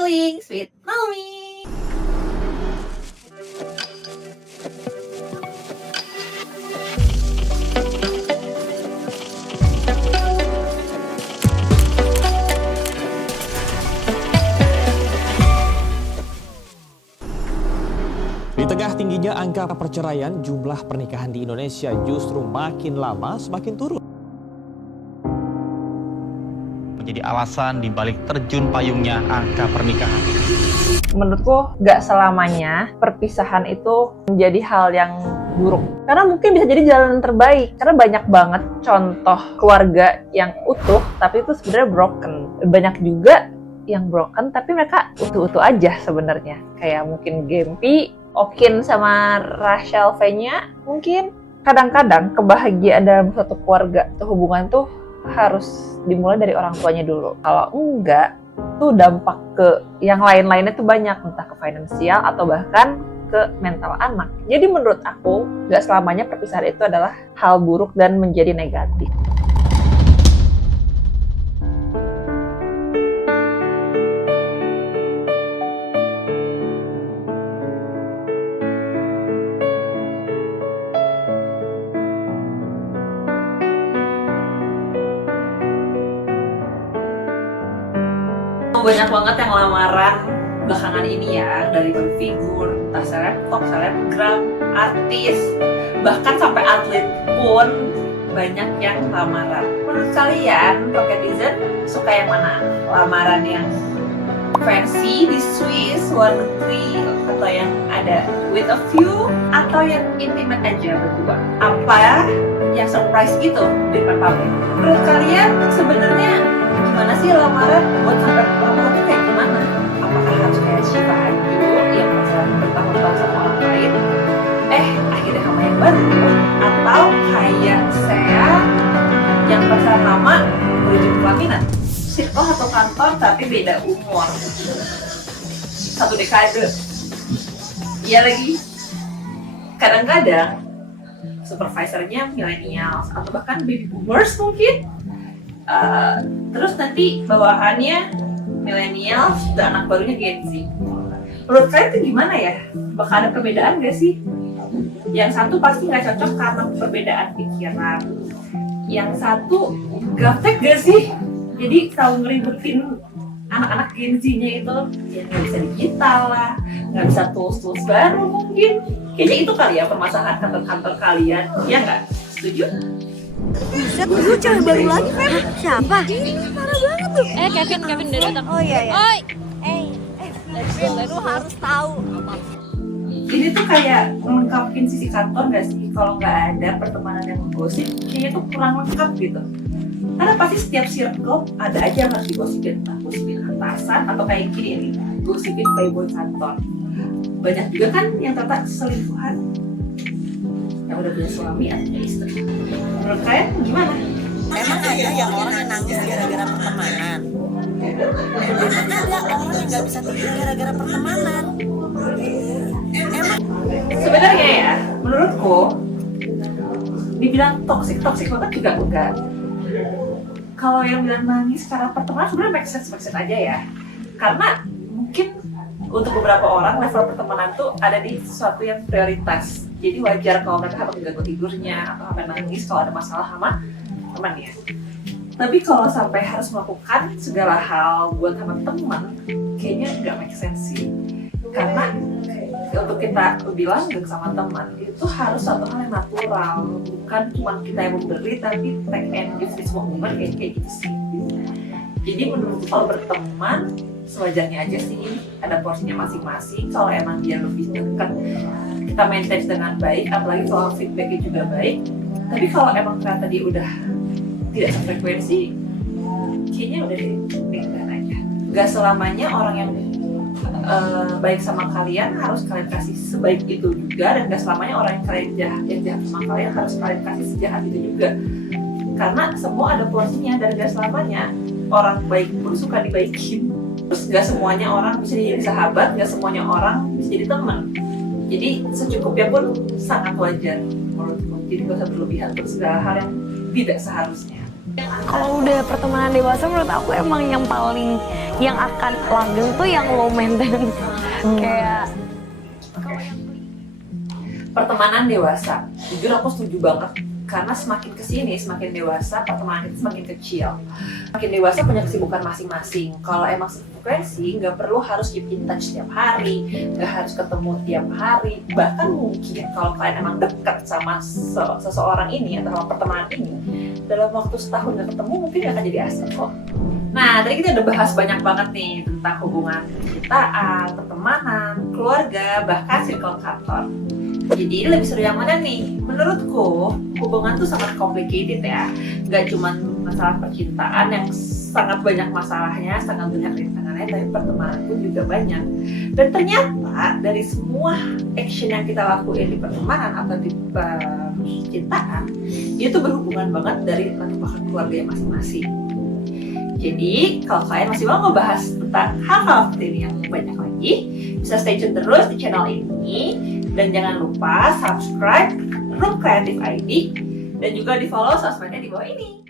Feelings with Naomi. Di tengah tingginya angka perceraian, jumlah pernikahan di Indonesia justru makin lama semakin turun. Menjadi alasan dibalik terjun payungnya angka pernikahan. Menurutku nggak selamanya perpisahan itu menjadi hal yang buruk. Karena mungkin bisa jadi jalan terbaik. Karena banyak banget contoh keluarga yang utuh tapi itu sebenarnya broken. Banyak juga yang broken tapi mereka utuh-utuh aja sebenarnya. Kayak mungkin Gempi, Okin sama Rachel V-nya mungkin. Kadang-kadang kebahagiaan dalam suatu keluarga atau hubungan tuh harus dimulai dari orang tuanya dulu. Kalau enggak, tuh dampak ke yang lain-lainnya tuh banyak, entah ke finansial atau bahkan ke mental anak. Jadi menurut aku, nggak selamanya perpisahan itu adalah hal buruk dan menjadi negatif. Banyak banget yang lamaran belakangan ini ya, dari figur, entah selebtok, selebgram, artis, bahkan sampai atlet pun banyak yang lamaran. Menurut kalian, Roketizen suka yang mana? Lamaran yang fancy di Swiss, luar negeri, atau yang ada with a few, atau yang intimate aja berdua? Apa yang surprise gitu di depan publik? Menurut kalian sebenarnya gimana sih lamaran? Buat sampai lamaran tuh kayak gimana? Apakah harus kayak Shiva Ayu yang pacaran bertahun-tahun sama orang lain? Akhirnya sama yang baru? Atau kayak saya yang pacaran lama berujung pelaminan? Circle atau kantor tapi beda umur, 1 dekade. Iya lagi. Kadang-kadang supervisornya millennials atau bahkan baby boomers mungkin. Terus nanti bawahannya millennials dan anak barunya Gen Z. Menurut kalian itu gimana ya? Bakal ada perbedaan gak sih? Yang satu pasti gak cocok karena perbedaan pikiran. Yang satu gaptek gak sih? Jadi selalu ngeribetin anak-anak Gen Z-nya itu ya gak bisa digital lah, gak bisa tools-tools baru mungkin. Kayaknya itu kali ya permasalahan kantor-kantor kalian, ya nggak? Setuju? Buset, lu cewek baru lagi, Feb. Siapa? Parah banget tuh. Kevin udah datang. Oh iya ya. Oi. Lu harus tahu. Ini tuh kayak melengkapin sisi kantor gak sih? Kalau nggak ada pertemanan yang gosip, kayaknya tuh kurang lengkap gitu. Karena pasti setiap circle ada aja yang harus digosipin, entah gosipin atasan atau kayak gini nih, gosipin playboy kantor. Banyak juga kan yang ternyata selingkuhan, yang udah punya suami atau punya istri. Menurut kalian gimana? Emang ada yang orang yang nangis gara-gara pertemanan? Emang ada orang yang nggak bisa tidur gara-gara pertemanan? Sebenarnya ya, menurutku dibilang toksik banget juga enggak. Kalau yang bilang nangis karena pertemanan sebenarnya make sense aja ya. Karena mungkin untuk beberapa orang level pertemanan tuh ada di sesuatu yang prioritas. Jadi wajar kalau mereka harus mengganggu tidurnya atau sampai nangis kalau ada masalah sama temannya. Tapi kalau sampai harus melakukan segala hal buat teman-teman, kayaknya nggak make sense sih. Karena untuk kita bilang gak sama teman itu harus satu hal yang natural, bukan cuma kita yang memberi tapi take and give di semua momen kayak gitu sih. Jadi menurutku kalau berteman sewajarnya aja sih, ada porsinya masing-masing. Kalau emang dia lebih dekat, kita maintain dengan baik, apalagi kalau feedbacknya juga baik. Tapi kalau emang ternyata dia udah tidak sefrekuensi, kayaknya udah dipikirkan aja. Gak selamanya orang yang baik sama kalian harus kalian kasih sebaik itu juga, dan gak selamanya orang yang jahat sama kalian harus kalian kasih sejahat itu juga. Karena semua ada porsinya, dan gak selamanya orang baik pun suka dibaikin. Terus gak semuanya orang bisa jadi sahabat, gak semuanya orang bisa jadi teman. Jadi secukupnya pun sangat wajar menurutku. Jadi gak usah berlebihan untuk segala hal yang tidak seharusnya. Kalau udah pertemanan dewasa menurut aku emang yang akan langgeng tuh yang low maintenance. Kayak Pertemanan dewasa, jujur aku setuju banget. Karena semakin kesini, semakin dewasa, pertemanan itu semakin kecil. Semakin dewasa punya kesibukan masing-masing. Kalau emang sefrekuensi, nggak perlu harus keep in touch tiap hari, nggak harus ketemu tiap hari. Bahkan mungkin kalau kalian emang dekat sama seseorang ini atau sama pertemanan ini, dalam waktu setahun nggak ketemu mungkin nggak akan jadi asing kok. Nah, tadi kita udah bahas banyak banget nih tentang hubungan percintaan, pertemanan, keluarga, bahkan circle kantor. Jadi lebih seru yang mana nih? Menurutku hubungan tuh sangat complicated ya. Gak cuma masalah percintaan yang sangat banyak masalahnya, sangat banyak rintangannya, tapi pertemanan pun juga banyak. Dan ternyata dari semua action yang kita lakuin di pertemanan atau di percintaan, dia tuh berhubungan banget dari latar belakang keluarga masing-masing. Jadi kalau kalian masih mau ngebahas tentang hal-hal seperti ini yang banyak lagi, bisa stay tune terus di channel ini. Dan jangan lupa subscribe Room Creative ID dan juga di follow sosmednya di bawah ini.